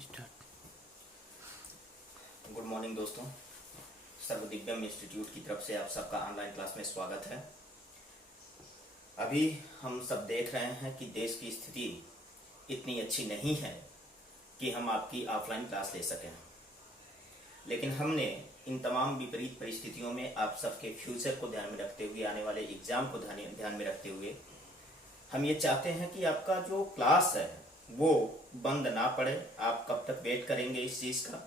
Start. Good morning दोस्तों, सर्वदिव्यम institute की तरफ से आप सबका ऑनलाइन क्लास में स्वागत है। अभी हम सब देख रहे हैं कि देश की स्थिति इतनी अच्छी नहीं है कि हम आपकी ऑफलाइन क्लास ले सकें, लेकिन हमने इन तमाम विपरीत परिस्थितियों में आप सबके फ्यूचर को ध्यान में रखते हुए, आने वाले एग्जाम को ध्यान में रखते हुए, हम ये चाहते हैं कि आपका जो क्लास है वो बंद ना पड़े। आप कब तक वेट करेंगे इस चीज़ का?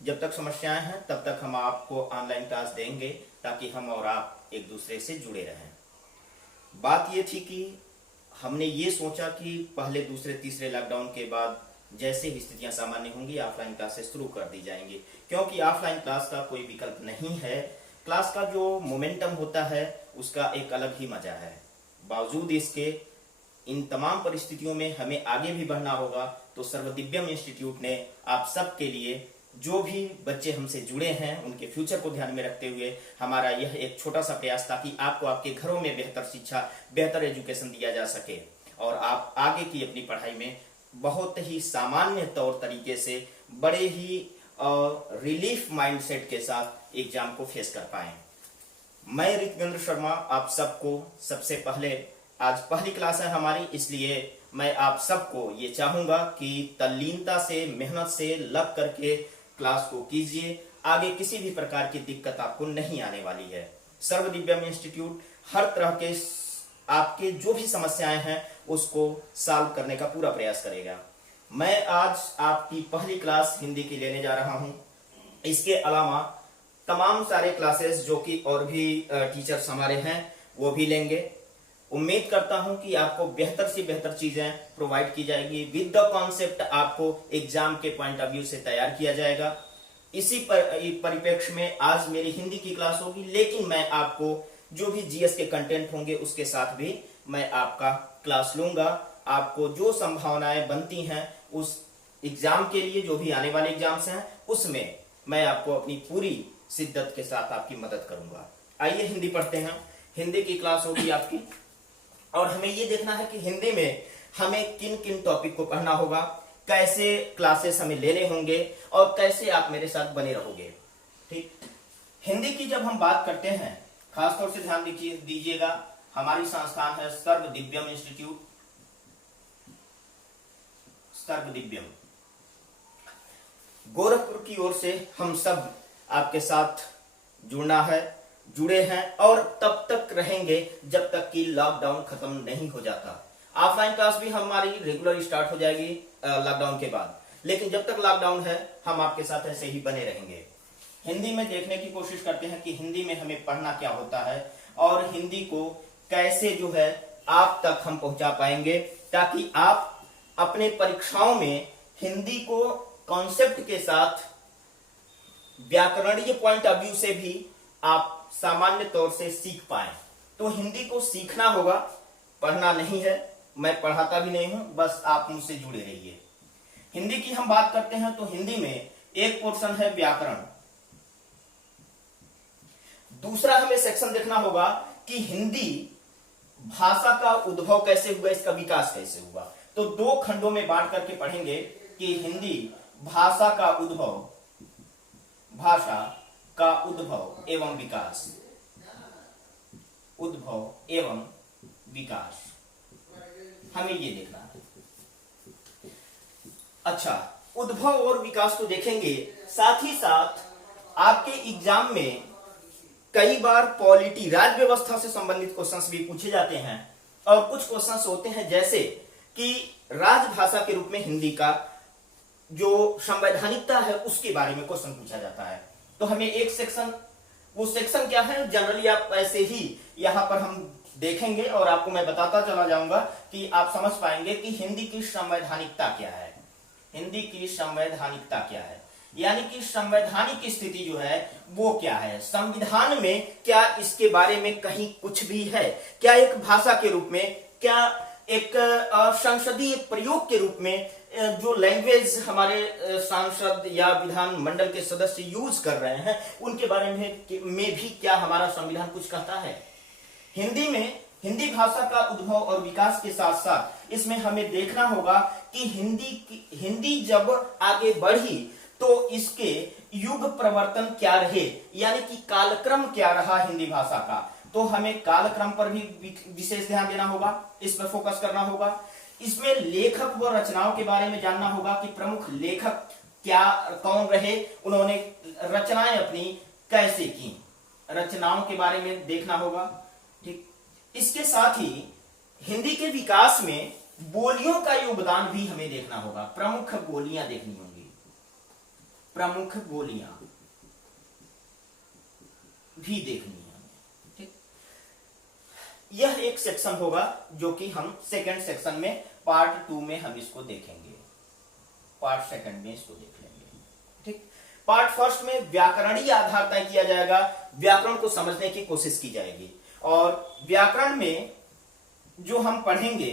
जब तक समस्याएं हैं तब तक हम आपको ऑनलाइन क्लास देंगे, ताकि हम और आप एक दूसरे से जुड़े रहें। बात ये थी कि हमने ये सोचा कि पहले, दूसरे, तीसरे लॉकडाउन के बाद जैसे ही स्थितियां सामान्य होंगी ऑफलाइन क्लासेस शुरू कर दी जाएंगी, क्योंकि ऑफलाइन क्लास का कोई विकल्प नहीं है। क्लास का जो मोमेंटम होता है उसका एक अलग ही मजा है। बावजूद इसके इन तमाम परिस्थितियों में हमें आगे भी बढ़ना होगा, तो सर्वदिव्यम इंस्टीट्यूट ने आप सबके लिए, जो भी बच्चे हमसे जुड़े हैं, उनके फ्यूचर को ध्यान में रखते हुए हमारा यह एक छोटा सा प्रयास था कि आपको आपके घरों में बेहतर शिक्षा, बेहतर एजुकेशन दिया जा सके और आप आगे की अपनी पढ़ाई में बहुत ही सामान्य तौर तरीके से, बड़े ही रिलीफ माइंडसेट के साथ एग्जाम को फेस कर पाए। मैं ऋत्विंद्र शर्मा आप सबको सबसे पहले, आज पहली क्लास है हमारी, इसलिए मैं आप सबको ये चाहूंगा कि तल्लीनता से, मेहनत से लग करके क्लास को कीजिए। आगे किसी भी प्रकार की दिक्कत आपको नहीं आने वाली है। सर्वदिव्यम इंस्टीट्यूट हर तरह के आपके जो भी समस्याएं हैं उसको सॉल्व करने का पूरा प्रयास करेगा। मैं आज आपकी पहली क्लास हिंदी की लेने जा रहा हूं। इसके अलावा तमाम सारे क्लासेस जो कि और भी टीचर्स हमारे हैं वो भी लेंगे। उम्मीद करता हूं कि आपको बेहतर से बेहतर चीजें प्रोवाइड की जाएगी। विद द कॉन्सेप्ट आपको एग्जाम के पॉइंट ऑफ व्यू से तैयार किया जाएगा। इसी परिप्रेक्ष्य में आज मेरी हिंदी की क्लास होगी, लेकिन मैं आपको जो भी जीएस के कंटेंट होंगे उसके साथ भी मैं आपका क्लास लूंगा। आपको जो संभावनाएं बनती हैं उस एग्जाम के लिए, जो भी आने वाले एग्जाम्स हैं, उसमें मैं आपको अपनी पूरी शिद्दत के साथ आपकी मदद करूंगा। आइए हिंदी पढ़ते हैं। हिंदी की क्लास होगी आपकी, और हमें ये देखना है कि हिंदी में हमें किन किन टॉपिक को पढ़ना होगा, कैसे क्लासेस हमें लेने होंगे और कैसे आप मेरे साथ बने रहोगे। ठीक, हिंदी की जब हम बात करते हैं, खासतौर से ध्यान दीजिएगा, हमारी संस्थान है सर्वदिव्यम इंस्टीट्यूट। सर्वदिव्यम गोरखपुर की ओर से हम सब आपके साथ जुड़े हैं और तब तक रहेंगे जब तक कि लॉकडाउन खत्म नहीं हो जाता। ऑफलाइन क्लास भी हमारी रेगुलर स्टार्ट हो जाएगी लॉकडाउन के बाद, लेकिन जब तक लॉकडाउन है हम आपके साथ ऐसे ही बने रहेंगे। हिंदी में देखने की कोशिश करते हैं कि हिंदी में हमें पढ़ना क्या होता है और हिंदी को कैसे जो है आप तक हम पहुंचा पाएंगे, ताकि आप अपने परीक्षाओं में हिंदी को कॉन्सेप्ट के साथ, व्याकरणीय पॉइंट ऑफ व्यू से भी आप सामान्य तौर से सीख पाए। तो हिंदी को सीखना होगा, पढ़ना नहीं है। मैं पढ़ाता भी नहीं हूं, बस आप मुझसे जुड़े रहिए। हिंदी की हम बात करते हैं तो हिंदी में एक पोर्शन है व्याकरण। दूसरा हमें सेक्शन देखना होगा कि हिंदी भाषा का उद्भव कैसे हुआ, इसका विकास कैसे हुआ। तो दो खंडों में बांट करके पढ़ेंगे कि हिंदी भाषा का उद्भव, भाषा का उद्भव एवं विकास, उद्भव एवं विकास, हमें ये देखना है। अच्छा, उद्भव और विकास तो देखेंगे, साथ ही साथ आपके एग्जाम में कई बार पॉलिटी, राज्य व्यवस्था से संबंधित क्वेश्चंस भी पूछे जाते हैं, और कुछ क्वेश्चंस होते हैं जैसे कि राजभाषा के रूप में हिंदी का जो संवैधानिकता है उसके बारे में क्वेश्चन पूछा जाता है। तो हमें एक सेक्शन, वो सेक्शन क्या है जनरली आप ऐसे ही यहां पर हम देखेंगे और आपको मैं बताता चला जाऊंगा कि आप समझ पाएंगे कि हिंदी की संवैधानिकता क्या है। हिंदी की संवैधानिकता क्या है, यानी कि संवैधानिक स्थिति जो है वो क्या है, संविधान में क्या इसके बारे में कहीं कुछ भी है, क्या एक भाषा के रूप में, क्या एक संसदीय प्रयोग के रूप में जो लैंग्वेज हमारे सांसद या विधान मंडल के सदस्य यूज कर रहे हैं उनके बारे में भी क्या हमारा संविधान कुछ कहता है। हिंदी में हिंदी भाषा का उद्भव और विकास के साथ साथ इसमें हमें देखना होगा कि हिंदी जब आगे बढ़ी तो इसके युग प्रवर्तन क्या रहे, यानी कि कालक्रम क्या रहा हिंदी भाषा का। तो हमें कालक्रम पर भी विशेष ध्यान देना होगा, इस पर फोकस करना होगा। इसमें लेखक व रचनाओं के बारे में जानना होगा कि प्रमुख लेखक क्या कौन रहे, उन्होंने रचनाएं अपनी कैसे की, रचनाओं के बारे में देखना होगा। ठीक, इसके साथ ही हिंदी के विकास में बोलियों का योगदान भी हमें देखना होगा। प्रमुख बोलियां देखनी होंगी, प्रमुख बोलियां भी देखनी है। ठीक, यह एक सेक्शन होगा जो कि हम सेकंड सेक्शन में पार्ट 2 में हम इसको देखेंगे, पार्ट सेकंड में इसको देख लेंगे। ठीक, पार्ट फर्स्ट में व्याकरणीय आधार तय किया जाएगा, व्याकरण को समझने की कोशिश की जाएगी। और व्याकरण में जो हम पढ़ेंगे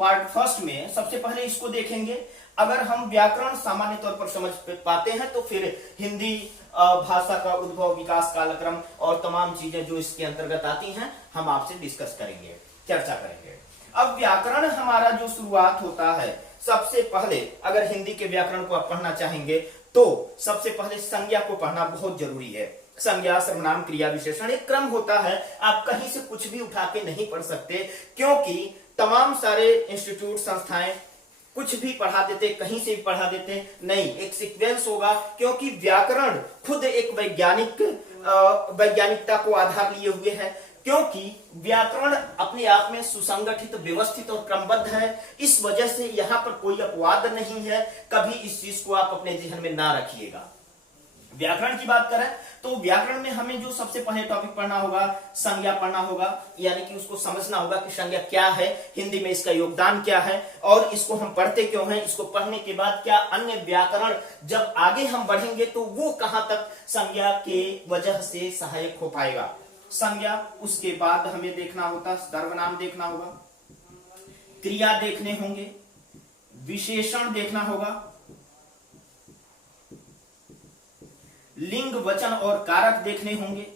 पार्ट फर्स्ट में, सबसे पहले इसको देखेंगे। अगर हम व्याकरण सामान्य तौर पर समझ पाते हैं तो फिर हिंदी भाषा का उद्भव, विकास, कालक्रम और तमाम चीजें जो इसके अंतर्गत आती हैं हम आपसे डिस्कस करेंगे, चर्चा करेंगे। अब व्याकरण हमारा जो शुरुआत होता है, सबसे पहले अगर हिंदी के व्याकरण को आप पढ़ना चाहेंगे तो सबसे पहले संज्ञा को पढ़ना बहुत जरूरी है। संज्ञा, सर्वनाम, क्रिया, विशेषण एक क्रम होता है, आप कहीं से कुछ भी उठा के नहीं पढ़ सकते, क्योंकि तमाम सारे इंस्टीट्यूट, संस्थाएं कुछ भी पढ़ा देते, कहीं से भी पढ़ा देते नहीं, एक सीक्वेंस होगा। क्योंकि व्याकरण खुद एक वैज्ञानिकता को आधार लिए हुए है, क्योंकि व्याकरण अपने आप में सुसंगठित, व्यवस्थित और क्रमबद्ध है। इस वजह से यहाँ पर कोई अपवाद नहीं है, कभी इस चीज को आप अपने जहन में ना रखिएगा। व्याकरण की बात करें तो व्याकरण में हमें जो सबसे पहले टॉपिक पढ़ना होगा, संज्ञा पढ़ना होगा, यानी कि उसको समझना होगा कि संज्ञा क्या है, हिंदी में इसका योगदान क्या है और इसको हम पढ़ते क्यों हैं। इसको पढ़ने के बाद क्या अन्य व्याकरण जब आगे हम बढ़ेंगे तो वो कहां तक संज्ञा के वजह से सहायक हो पाएगा। संज्ञा, उसके बाद हमें देखना होता, सर्वनाम देखना होगा, क्रिया देखने होंगे, विशेषण देखना होगा, लिंग, वचन और कारक देखने होंगे।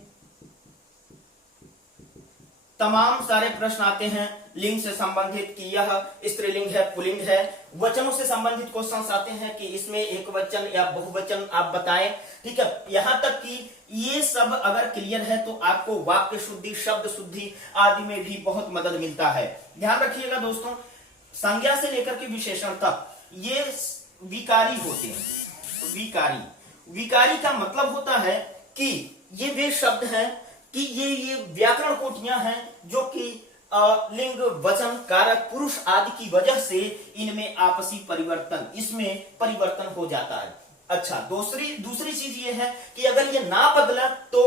तमाम सारे प्रश्न आते हैं लिंग से संबंधित कि यह स्त्रीलिंग है, पुल्लिंग है। वचनों से संबंधित क्वेश्चंस आते हैं कि इसमें एक वचन या बहुवचन आप बताएं। ठीक है, यहां तक कि ये सब अगर क्लियर है तो आपको वाक्य शुद्धि, शब्द शुद्धि आदि में भी बहुत मदद मिलता है। ध्यान रखिएगा दोस्तों, संज्ञा से लेकर के विशेषण तक ये विकारी होते हैं। विकारी का मतलब होता है कि ये वे शब्द हैं कि ये व्याकरण कोटियां हैं जो कि लिंग, वचन, कारक, पुरुष आदि की वजह से इनमें आपसी परिवर्तन, इसमें परिवर्तन हो जाता है। अच्छा, दूसरी चीज ये है कि अगर ये ना बदला तो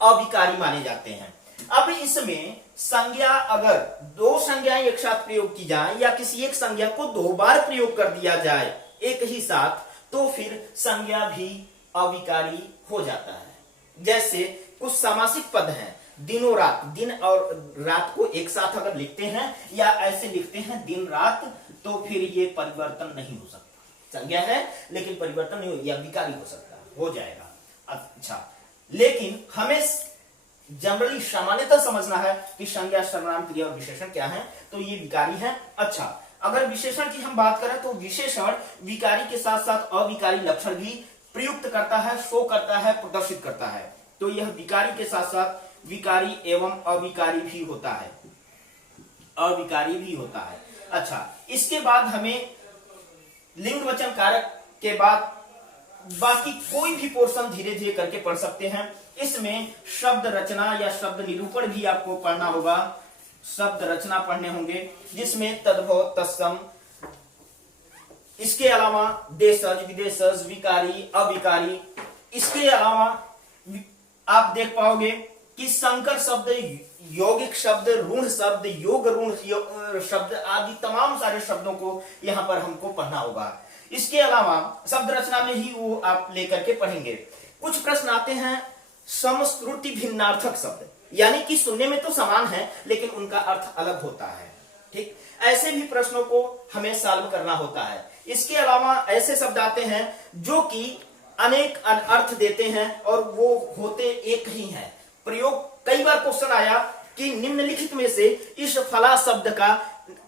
अविकारी माने जाते हैं। अब इसमें संज्ञा, अगर दो संज्ञाएं एक साथ प्रयोग की जाए या किसी एक संज्ञा को 2 बार प्रयोग कर दिया जाए एक ही साथ, तो फिर संज्ञा भी अविकारी हो जाता है। जैसे कुछ समासिक पद हैं, दिनों रात, दिन और रात को एक साथ अगर लिखते हैं या ऐसे लिखते हैं दिन रात, तो फिर ये परिवर्तन नहीं हो सकता। संज्ञा है लेकिन परिवर्तन नहीं हो, या विकारी हो सकता है, हो जाएगा। अच्छा, लेकिन हमें जनरली सामान्यतः समझना है कि संज्ञा, सर्वनाम, क्रिया और विशेषण क्या है, तो ये विकारी है। अच्छा, अगर विशेषण की हम बात करें तो विशेषण विकारी के साथ साथ अविकारी लक्षण भी प्रयुक्त करता है, शो करता है, प्रदर्शित करता है। तो यह विकारी के साथ साथ विकारी एवं अविकारी भी होता है, अविकारी भी होता है। अच्छा, इसके बाद हमें लिंग, वचन, कारक के बाद बाकी कोई भी पोर्शन धीरे धीरे करके पढ़ सकते हैं। इसमें शब्द रचना या शब्द निरूपण भी आपको पढ़ना होगा, शब्द रचना पढ़ने होंगे, जिसमें तद्भव, तत्सम, इसके अलावा देशज, विदेशज, विकारी, अविकारी। इसके अलावा आप देख पाओगे कि संकर शब्द, यौगिक शब्द, ऋण शब्द, योग ऋण शब्द आदि तमाम सारे शब्दों को यहां पर हमको पढ़ना होगा। इसके अलावा शब्द रचना में ही वो आप लेकर के पढ़ेंगे। कुछ प्रश्न आते हैं समश्रुति भिन्नार्थक शब्द, यानी कि सुनने में तो समान है लेकिन उनका अर्थ अलग होता है। ठीक, ऐसे भी प्रश्नों को हमें सॉल्व करना होता है। इसके अलावा ऐसे शब्द आते हैं जो कि अनेक अर्थ देते हैं और वो होते एक ही हैं। प्रयोग, कई बार क्वेश्चन आया कि निम्नलिखित में से इस फला शब्द का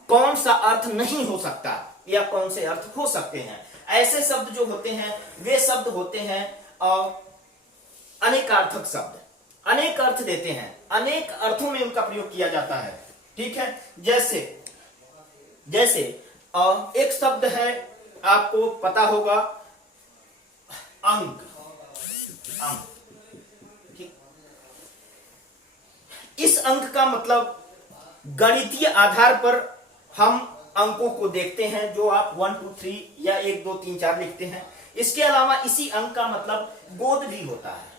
कौन सा अर्थ नहीं हो सकता, या कौन से अर्थ हो सकते हैं। ऐसे शब्द जो होते हैं वे शब्द होते हैं अनेकार्थक शब्द, अनेक अर्थ देते हैं, अनेक अर्थों में उनका प्रयोग किया जाता है। ठीक है, जैसे एक शब्द है, आपको पता होगा, अंक। ठीक, इस अंक का मतलब गणितीय आधार पर हम अंकों को देखते हैं, जो आप 1 2 3 या 1 2 3 4 लिखते हैं। इसके अलावा इसी अंक का मतलब गोद भी होता है।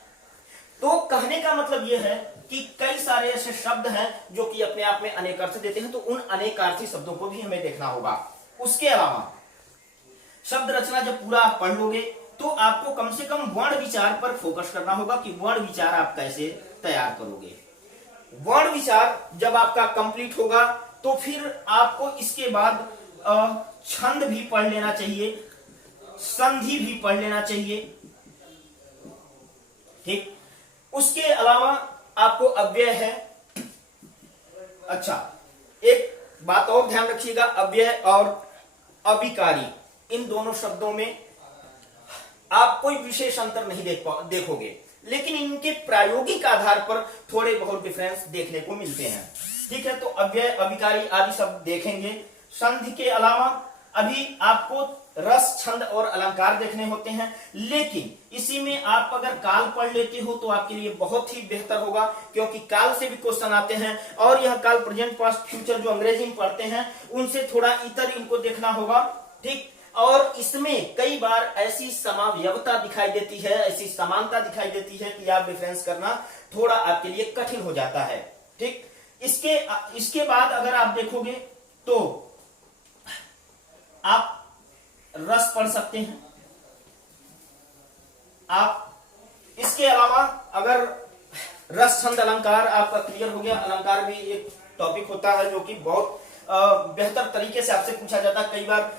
तो कहने का मतलब यह है कि कई सारे ऐसे शब्द हैं जो कि अपने आप में अनेक अर्थ देते हैं, तो उन अनेकार्थी शब्दों को भी हमें देखना होगा। उसके अलावा शब्द रचना जब पूरा आप पढ़ लोगे तो आपको कम से कम वर्ण विचार पर फोकस करना होगा कि वर्ण विचार आप कैसे तैयार करोगे। वर्ण विचार जब आपका कंप्लीट होगा तो फिर आपको इसके बाद छंद भी पढ़ लेना चाहिए, संधि भी पढ़ लेना चाहिए। ठीक, उसके अलावा आपको अव्यय है। अच्छा, एक बात और ध्यान रखिएगा, अव्यय और अभिकारी, इन दोनों शब्दों में आप कोई विशेष अंतर नहीं देखोगे, लेकिन इनके प्रायोगिक आधार पर थोड़े बहुत डिफरेंस देखने को मिलते हैं। ठीक है, तो अव्यय, अभिकारी आदि शब्द देखेंगे। संधि के अलावा अभी आपको रस, छंद और अलंकार देखने होते हैं, लेकिन इसी में आप अगर काल पढ़ लेते हो तो आपके लिए बहुत ही बेहतर होगा, क्योंकि काल से भी क्वेश्चन आते हैं और यह काल, प्रेजेंट, पास्ट, फ्यूचर जो अंग्रेजी में पढ़ते हैं उनसे थोड़ा इतर इनको देखना होगा। ठीक, और इसमें कई बार ऐसी समावयवता दिखाई देती है, ऐसी समानता दिखाई देती है कि आप डिफरेंस करना थोड़ा आपके लिए कठिन हो जाता है। ठीक, इसके बाद अगर आप देखोगे तो आप रस पढ़ सकते हैं। आप इसके अलावा अगर रस, छंद, अलंकार आपका क्लियर हो गया, अलंकार भी एक टॉपिक होता है जो कि बहुत बेहतर तरीके से आपसे पूछा जाता है। कई बार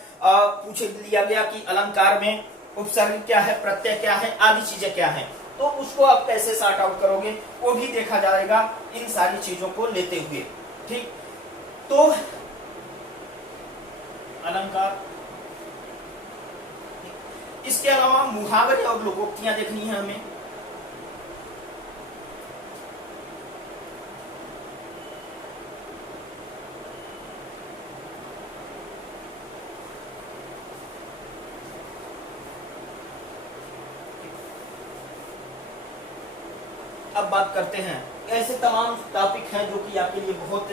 पूछ लिया गया कि अलंकार में उपसर्ग क्या है, प्रत्यय क्या है, आदि चीजें क्या हैं, तो उसको आप कैसे सॉर्ट आउट करोगे वो भी देखा जाएगा इन सारी चीजों को लेते हुए। ठीक, तो अलंकार, इसके अलावा मुहावरे और लोकोक्तियां देखनी है हमें। अब बात करते हैं, ऐसे तमाम टॉपिक हैं जो कि आपके लिए बहुत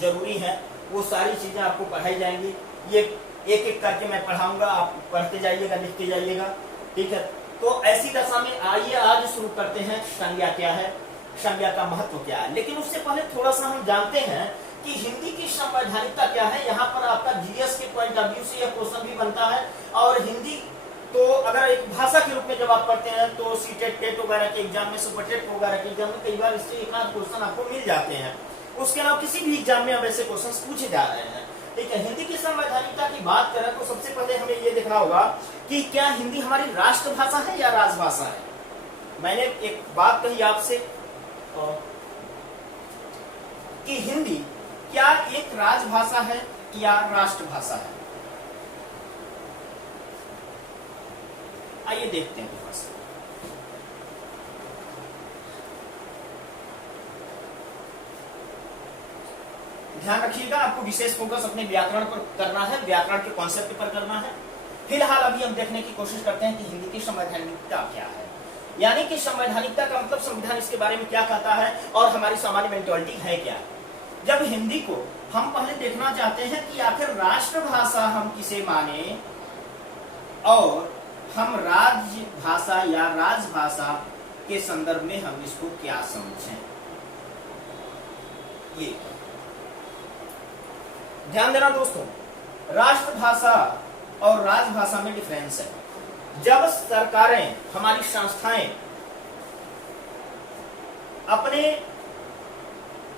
जरूरी हैं, वो सारी चीजें आपको पढ़ाई जाएंगी। ये एक एक करके मैं पढ़ाऊंगा, आप पढ़ते जाइएगा, लिखते जाइएगा। ठीक है, तो ऐसी दशा में आइए आज शुरू करते हैं, संज्ञा क्या है, संज्ञा का महत्व क्या है। लेकिन उससे पहले थोड़ा सा हम जानते हैं कि हिंदी की संवैधानिकता क्या है। यहाँ पर आपका जीएस के पॉइंट ऑफ व्यू से यह क्वेश्चन भी बनता है, और हिंदी तो अगर एक भाषा के रूप में जब आप पढ़ते हैं तो सीटेट, टेट वगैरह के एग्जाम में, सुपर टेट वगैरह के एग्जाम में कई बार इससे एक आध क्वेश्चन आपको मिल जाते हैं। उसके अलावा किसी भी एग्जाम में अब ऐसे क्वेश्चन पूछे जा रहे हैं। ठीक है, हिंदी की संवैधानिकता की बात करें तो सबसे पहले हमें यह देखना होगा कि क्या हिंदी हमारी राष्ट्रभाषा है या राजभाषा है। मैंने एक बात कही आपसे कि हिंदी क्या एक राजभाषा है या राष्ट्रभाषा है। आइए देखते हैं थोड़ा सा। ध्यान रखिएगा, आपको विशेष फोकस अपने व्याकरण पर करना है, व्याकरण के कॉन्सेप्ट पर करना है। फिलहाल अभी हम देखने की कोशिश करते हैं कि हिंदी की संवैधानिकता क्या है, यानी कि संवैधानिकता का मतलब संविधान इसके बारे में क्या कहता है और हमारी सामान्य मेंटालिटी है क्या। जब हिंदी को हम पहले देखना चाहते हैं कि आखिर राष्ट्रभाषा हम किसे माने और हम राजभाषा या राजभाषा के संदर्भ में हम इसको क्या समझें। ये ध्यान देना दोस्तों, राष्ट्रभाषा और राजभाषा में डिफरेंस है। जब सरकारें, हमारी संस्थाएं अपने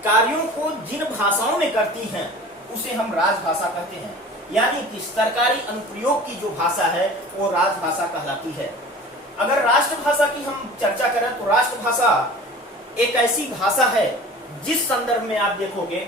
कार्यों को जिन भाषाओं में करती हैं उसे हम राजभाषा कहते हैं, यानी कि सरकारी अनुप्रयोग की जो भाषा है वो राजभाषा कहलाती है। अगर राष्ट्रभाषा की हम चर्चा करें तो राष्ट्रभाषा एक ऐसी भाषा है जिस संदर्भ में आप देखोगे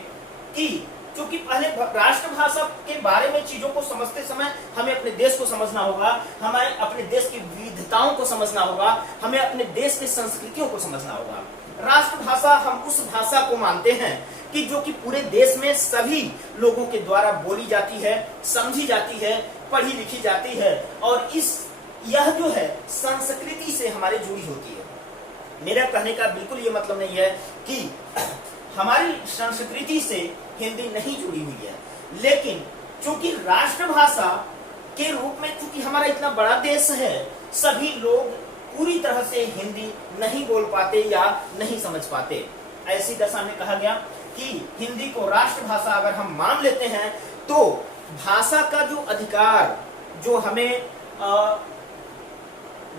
कि क्योंकि पहले राष्ट्रभाषा के बारे में चीजों को समझते समय हमें अपने देश को समझना होगा, हमें अपने देश की विविधताओं को समझना होगा, हमें अपने देश की संस्कृतियों को समझना होगा। राष्ट्रभाषा हम उस भाषा को मानते हैं कि जो कि पूरे देश में सभी लोगों के द्वारा बोली जाती है, समझी जाती है, पढ़ी लिखी जाती है, और यह जो है संस्कृति से हमारे जुड़ी होती है। मेरा कहने का बिल्कुल ये मतलब नहीं है कि हमारी संस्कृति से हिंदी नहीं जुड़ी हुई है, लेकिन चूंकि राष्ट्रभाषा के रूप में चूंकि हमारा इतना बड़ा देश है, सभी लोग पूरी तरह से हिंदी नहीं बोल पाते या नहीं समझ पाते। ऐसी दशा में कहा गया कि हिंदी को राष्ट्रभाषा अगर हम मान लेते हैं तो भाषा का जो अधिकार, जो हमें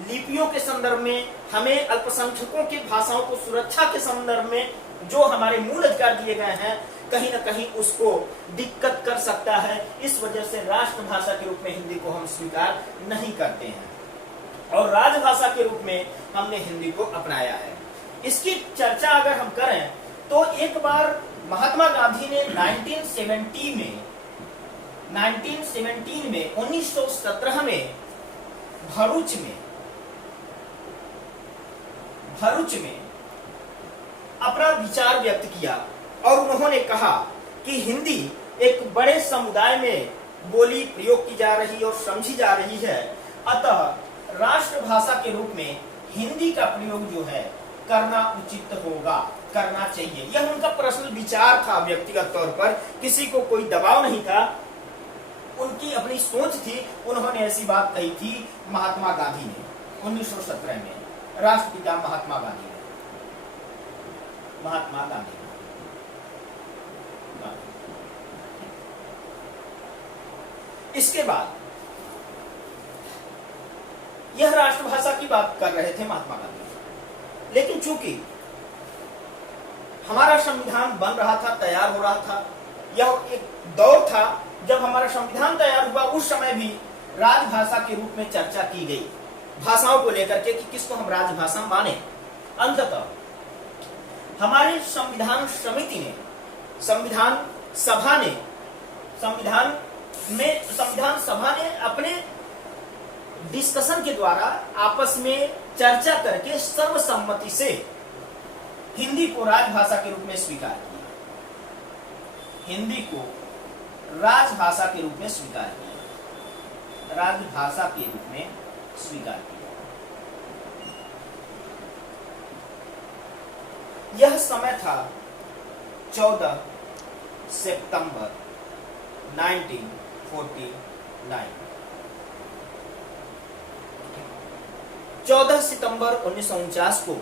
लिपियों के संदर्भ में, हमें अल्पसंख्यकों की भाषाओं को सुरक्षा के संदर्भ में जो हमारे मूल अधिकार दिए गए हैं, कहीं ना कहीं उसको दिक्कत कर सकता है। इस वजह से राष्ट्रभाषा के रूप में हिंदी को हम स्वीकार नहीं करते हैं और राजभाषा के रूप में हमने हिंदी को अपनाया है। इसकी चर्चा अगर हम करें तो एक बार महात्मा गांधी ने 1917 में 1917 में भरूच में अपना विचार व्यक्त किया और उन्होंने कहा कि हिंदी एक बड़े समुदाय में बोली प्रयोग की जा रही और समझी जा रही है, अतः राष्ट्रभाषा के रूप में हिंदी का प्रयोग जो है करना उचित होगा, करना चाहिए। यह उनका पर्सनल विचार था, व्यक्तिगत तौर पर किसी को कोई दबाव नहीं था, उनकी अपनी सोच थी। उन्होंने ऐसी बात कही थी महात्मा गांधी ने 1917 में, राष्ट्रपिता महात्मा गांधी। इसके बाद यह राष्ट्रभाषा की बात कर रहे थे महात्मा गांधी, लेकिन चूंकि हमारा संविधान बन रहा था, तैयार हो रहा था, यह एक दौर था जब हमारा संविधान तैयार हुआ, उस समय भी राजभाषा के रूप में चर्चा की गई भाषाओं को लेकर के कि किसको हम राजभाषा माने। अंततः हमारी संविधान समिति ने, संविधान सभा ने अपने डिस्कशन के द्वारा आपस में चर्चा करके सर्वसम्मति से हिंदी को राजभाषा के रूप में स्वीकार किया। हिंदी को राजभाषा के रूप में स्वीकार किया, राजभाषा के रूप में स्वीकार किया। यह समय था 14 सितंबर 1949। 14 सितंबर 1949 को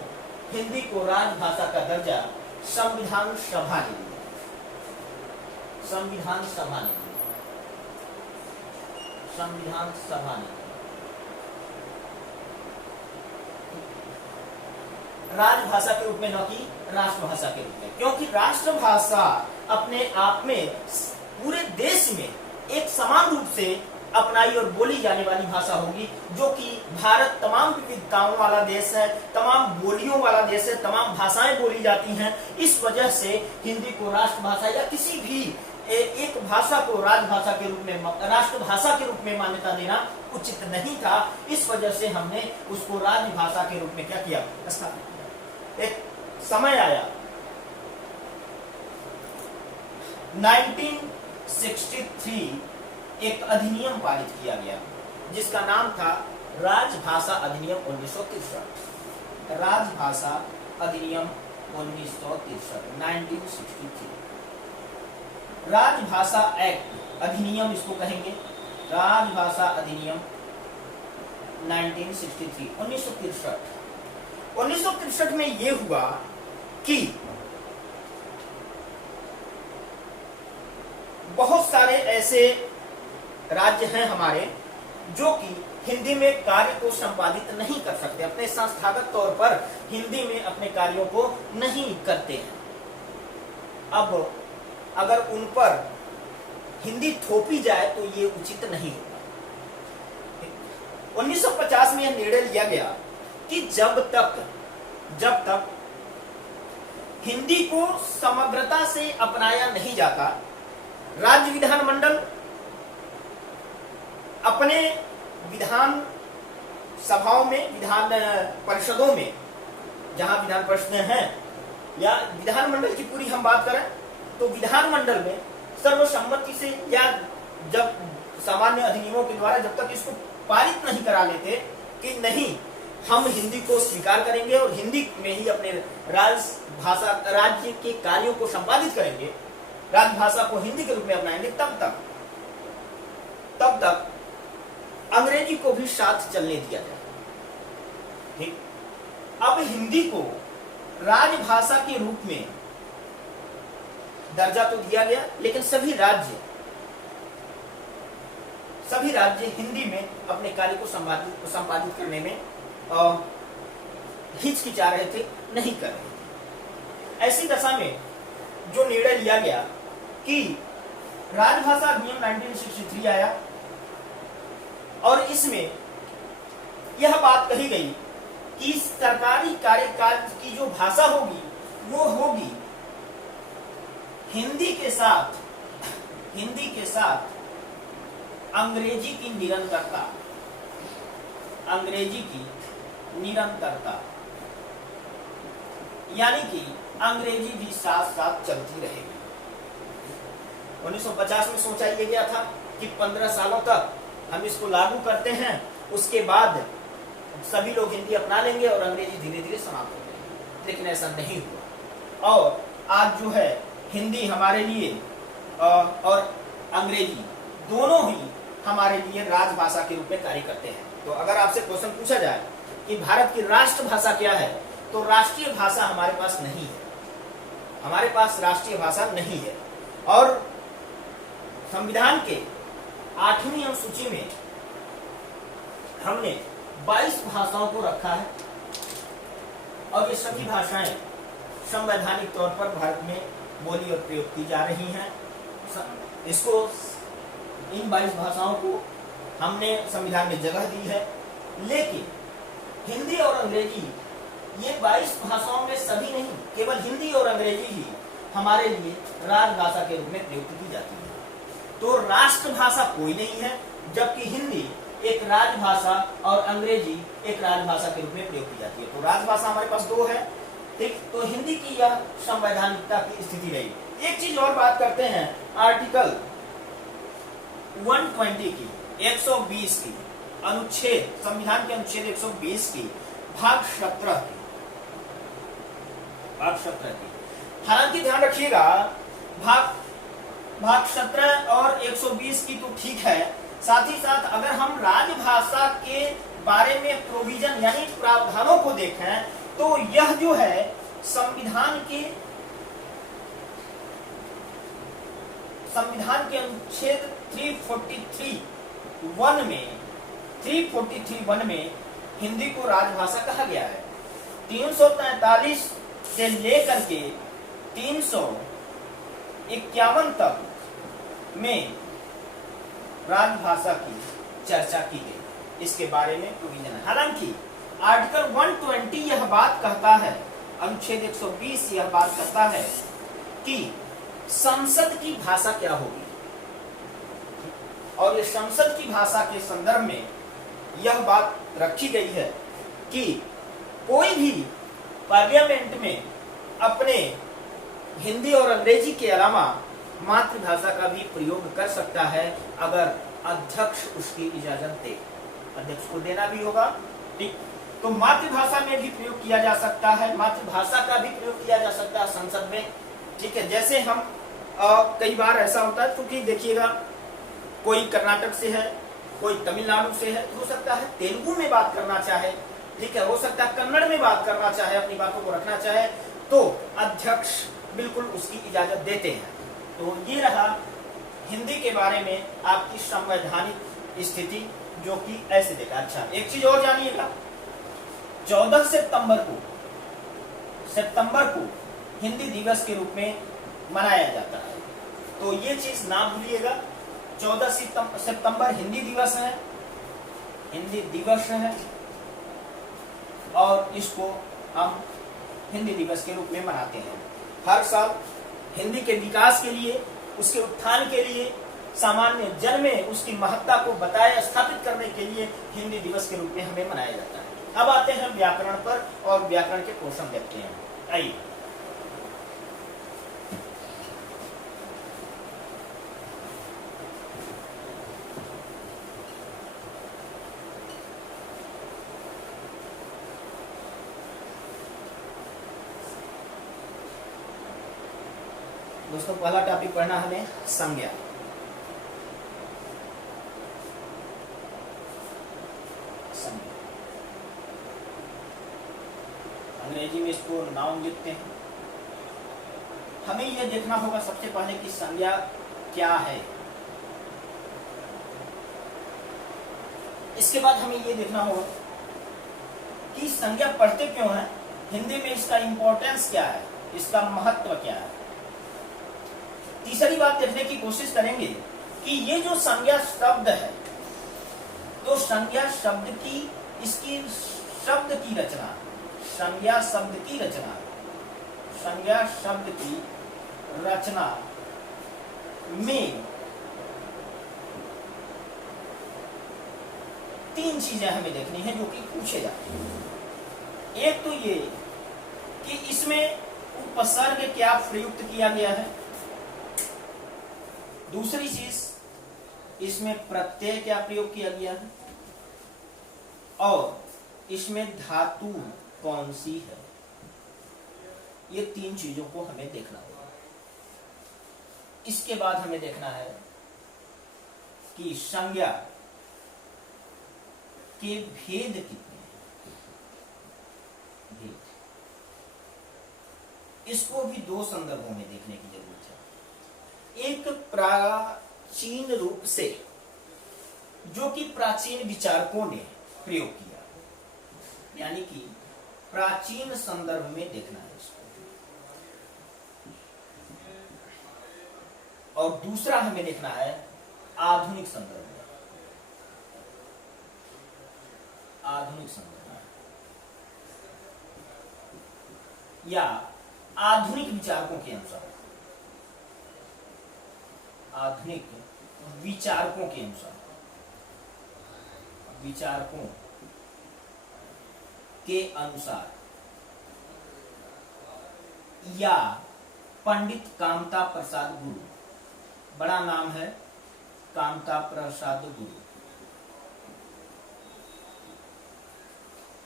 हिंदी को राजभाषा का दर्जा संविधान सभा ने दिया। संविधान सभा ने राजभाषा के रूप में, न कि राष्ट्रभाषा के रूप में, क्योंकि राष्ट्रभाषा अपने आप में पूरे देश में एक समान रूप से अपनाई और बोली जाने वाली भाषा होगी, जो कि भारत तमाम विविधताओं वाला देश है, तमाम बोलियों वाला देश है, तमाम भाषाएं बोली जाती हैं। इस वजह से हिंदी को राष्ट्रभाषा या किसी भी एक भाषा को राजभाषा के रूप में, राष्ट्रभाषा के रूप में मान्यता देना उचित नहीं था। इस वजह से हमने उसको राजभाषा के रूप में क्या किया, स्थापित किया। एक समय आया 1963 एक अधिनियम पारित किया गया जिसका नाम था राजभाषा अधिनियम 1963। राजभाषा अधिनियम 1963 राजभाषा एक्ट अधिनियम इसको कहेंगे, राजभाषा अधिनियम 1963 में यह हुआ कि बहुत सारे ऐसे राज्य हैं हमारे जो कि हिंदी में कार्य को संपादित नहीं कर सकते, अपने संस्थागत तौर पर हिंदी में अपने कार्यों को नहीं करते हैं। अब अगर उन पर हिंदी थोपी जाए तो ये उचित नहीं होगा। 1950 में यह निर्णय लिया गया कि जब तक हिंदी को समग्रता से अपनाया नहीं जाता, राज्य विधानमंडल अपने विधान सभाओं में, विधान परिषदों में, जहां विधान परिषदें हैं या विधानमंडल की पूरी हम बात करें तो विधानमंडल में सर्वसम्मति से या जब सामान्य अधिनियमों के द्वारा जब तक इसको पारित नहीं करा लेते कि नहीं हम हिंदी को स्वीकार करेंगे और हिंदी में ही अपने राजभाषा राज्य के कार्यों को संपादित करेंगे, राजभाषा को हिंदी के रूप में अपनाएंगे, तब तक अंग्रेजी को भी साथ चलने दिया जाए। ठीक, अब हिंदी को राजभाषा के रूप में दर्जा तो दिया गया, लेकिन सभी राज्य हिंदी में अपने कार्य को संपादित करने में हिचकिचा रहे थे, नहीं कर रहे थे। ऐसी दशा में जो निर्णय लिया गया कि राजभाषा अधिनियम 1963 आया और इसमें यह बात कही गई कि सरकारी कार्यकाल की जो भाषा होगी वो होगी हिंदी के साथ अंग्रेजी की निरंतरता, यानी कि अंग्रेजी भी साथ साथ चलती रहेगी। 1950 में सोचा ये गया था कि 15 सालों तक हम इसको लागू करते हैं, उसके बाद सभी लोग हिंदी अपना लेंगे और अंग्रेजी धीरे धीरे समाप्त हो जाएगी, लेकिन ऐसा नहीं हुआ। और आज जो है हिंदी हमारे लिए और अंग्रेजी दोनों ही हमारे लिए राजभाषा के रूप में कार्य करते हैं। तो अगर आपसे क्वेश्चन पूछा जाए कि भारत की राष्ट्रभाषा क्या है, तो राष्ट्रीय भाषा हमारे पास नहीं है, हमारे पास राष्ट्रीय भाषा नहीं है। और संविधान के 8वीं अनुसूची में हमने 22 भाषाओं को रखा है और ये सभी भाषाएं संवैधानिक तौर पर भारत में बोली और प्रयोग की जा रही हैं। इसको इन 22 भाषाओं को हमने संविधान में जगह दी है, लेकिन हिंदी और अंग्रेजी ये 22 भाषाओं में सभी नहीं, केवल हिंदी और अंग्रेजी ही हमारे लिए राजभाषा के रूप में प्रयुक्त की जाती है। तो राष्ट्रभाषा कोई नहीं है, जबकि हिंदी एक राजभाषा और अंग्रेजी एक राजभाषा के रूप में प्रयोग की जाती है। तो राजभाषा हमारे पास दो है, ठीक। तो हिंदी की यह संवैधानिकता की स्थिति रही। एक चीज और बात करते हैं, आर्टिकल 120 की 120 की अनुच्छेद, संविधान के अनुच्छेद 120 की भाग 17 की। हालांकि ध्यान रखिएगा, भाग 17 और 120 की तो ठीक है, साथ ही साथ अगर हम राजभाषा के बारे में प्रोविजन यानी प्रावधानों को देखें तो यह जो है संविधान के अनुच्छेद 343(1) में हिंदी को राजभाषा कहा गया है। 343 से लेकर के 351 तक में राजभाषा की चर्चा की गई, इसके बारे में प्रोविजन है। हालांकि आर्टिकल 120 यह बात कहता है, अनुच्छेद 120 यह बात कहता है कि संसद की भाषा क्या होगी, और ये संसद की भाषा के संदर्भ में यह बात रखी गई है कि कोई भी पार्लियामेंट में अपने हिंदी और अंग्रेजी के अलावा मातृभाषा का भी प्रयोग कर सकता है, अगर अध्यक्ष उसकी इजाजत दे। अध्यक्ष को देना भी होगा, ठीक। तो मातृभाषा में भी प्रयोग किया जा सकता है, मातृभाषा का भी प्रयोग किया जा सकता है संसद में, ठीक है। जैसे हम कई बार ऐसा होता है, क्योंकि देखिएगा कोई कर्नाटक से है, कोई तमिलनाडु से है, हो सकता है तेलुगु में बात करना चाहे, ठीक है, हो सकता है कन्नड़ में बात करना चाहे, अपनी बातों को रखना चाहे, तो अध्यक्ष बिल्कुल उसकी इजाजत देते हैं। तो ये रहा हिंदी के बारे में आपकी संवैधानिक स्थिति, जो कि ऐसे देखा। अच्छा, एक चीज और जानिएगा, 14 सितंबर को हिंदी दिवस के रूप में मनाया जाता है, तो ये चीज ना भूलिएगा। 14 सितंबर हिंदी दिवस है, और इसको हम हिंदी दिवस के रूप में मनाते हैं। हर साल हिंदी के विकास के लिए उसके उत्थान के लिए, सामान्य जन में उसकी महत्ता को बताए स्थापित करने के लिए हिंदी दिवस के रूप में हमें मनाया जाता है। अब आते हैं व्याकरण पर और व्याकरण के पोषण देखते हैं। आइए, दोस्तों पहला टॉपिक पढ़ना हमें संज्ञा। संज्ञा अंग्रेजी में इसको नाउन लिखते हैं। हमें यह देखना होगा सबसे पहले कि संज्ञा क्या है। इसके बाद हमें यह देखना होगा कि संज्ञा पढ़ते क्यों है, हिंदी में इसका इंपॉर्टेंस क्या है, इसका महत्व क्या है। तीसरी बात देखने की कोशिश करेंगे कि ये जो संज्ञा शब्द है, तो संज्ञा शब्द की, इसकी शब्द की रचना, संज्ञा शब्द की रचना, संज्ञा शब्द की रचना में तीन चीजें हमें देखनी है जो कि पूछे जाते हैं। एक तो ये कि इसमें उपसर्ग क्या प्रयुक्त किया गया है, दूसरी चीज इसमें प्रत्यय क्या प्रयोग किया गया है, और इसमें धातु कौन सी है। ये तीन चीजों को हमें देखना होगा। इसके बाद हमें देखना है कि संज्ञा के भेद कितने हैं। भेद, इसको भी दो संदर्भों में देखने की जरूरत है। एक प्राचीन रूप से, जो कि प्राचीन विचारकों ने प्रयोग किया, यानी कि प्राचीन संदर्भ में देखना है इसको, और दूसरा हमें देखना है आधुनिक संदर्भ में। आधुनिक संदर्भ या आधुनिक विचारकों के अनुसार, आधुनिक विचारकों के अनुसार, विचारकों के अनुसार, या पंडित कामता प्रसाद गुरु, बड़ा नाम है कामता प्रसाद गुरु,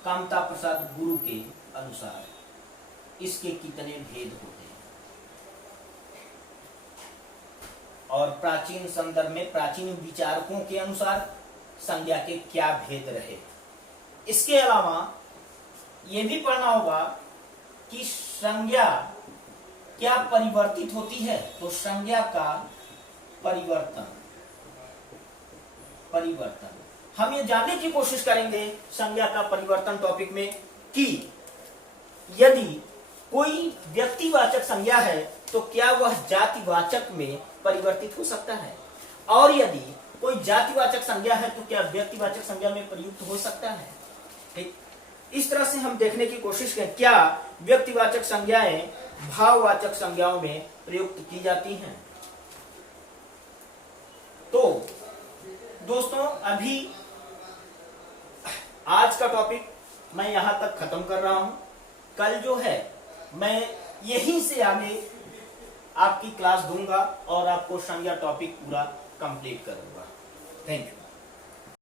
कामता प्रसाद गुरु के अनुसार इसके कितने भेद होते हैं। और प्राचीन संदर्भ में प्राचीन विचारकों के अनुसार संज्ञा के क्या भेद रहे। इसके अलावा यह भी पढ़ना होगा कि संज्ञा क्या परिवर्तित होती है, तो संज्ञा का परिवर्तन, परिवर्तन हम ये जानने की कोशिश करेंगे संज्ञा का परिवर्तन टॉपिक में, कि यदि कोई व्यक्तिवाचक संज्ञा है तो क्या वह जातिवाचक में परिवर्तित हो सकता है, और यदि कोई जातिवाचक संज्ञा है तो क्या व्यक्तिवाचक संज्ञा में प्रयुक्त हो सकता है। ठीक, इस तरह से हम देखने की कोशिश करें क्या व्यक्तिवाचक संज्ञाएं भाववाचक संज्ञाओं में प्रयुक्त की जाती हैं। तो दोस्तों अभी आज का टॉपिक मैं यहां तक खत्म कर रहा हूं। कल जो है मैं यहीं से आगे आपकी क्लास दूंगा और आपको संज्ञा टॉपिक पूरा कंप्लीट करूंगा। Thank you.